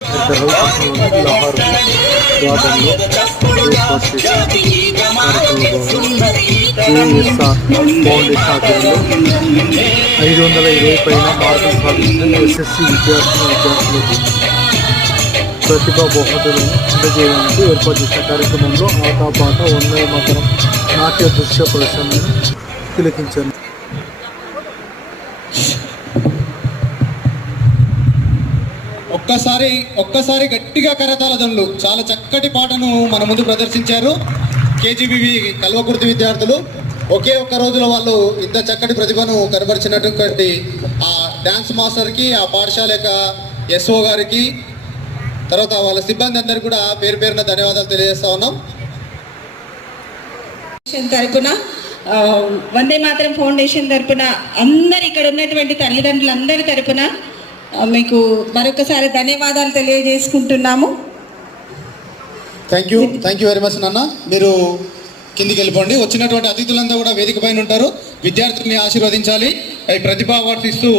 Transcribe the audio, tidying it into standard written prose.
లాహోర్ గార్డెన్లో ఏర్పాటు చేసిన కార్యక్రమంలో ఏఎస్ఆర్ ఫౌండేషన్ ఆధ్వర్యంలో 520 పైన మార్కులు సాధించిన ఎస్ఎస్సి విద్యార్థులకు ప్రతిభా బహుమతులను అందజేయడానికి ఏర్పాటు చేసిన కార్యక్రమంలో ఆటపాట వందే మాతరం నాట్య దృశ్య ప్రదర్శనను తిలకించారు. ఒక్కసారి గట్టిగా కరతాళ ధ్వనులు. చాలా చక్కటి పాటను మన ముందు ప్రదర్శించారు కేజీబీవి కల్వకుర్తి విద్యార్థులు. ఒకే ఒక్క రోజులో వాళ్ళు ఇంత చక్కటి ప్రతిభను కనబరిచినటువంటి ఆ డ్యాన్స్ మాస్టర్కి, ఆ పాఠశాల యొక్క ఎస్ఓ గారికి, తర్వాత వాళ్ళ సిబ్బంది అందరికీ కూడా పేరు పేరున ధన్యవాదాలు తెలియజేస్తా ఉన్నాం. తరపున వందే మాతరం ఫౌండేషన్ తరపున అందరు ఇక్కడ ఉన్నటువంటి తల్లిదండ్రులందరి తరపున మీకు మరొకసారి ధన్యవాదాలు తెలియజేసుకుంటున్నాము. థ్యాంక్ యూ వెరీ మచ్ నాన్న. మీరు కిందికి వెళ్ళిపోండి. వచ్చినటువంటి అతిథులంతా కూడా వేదిక పైన ఉంటారు. విద్యార్థుల్ని ఆశీర్వదించాలి. ప్రతిభా అవార్డ్స్ ఇస్తూ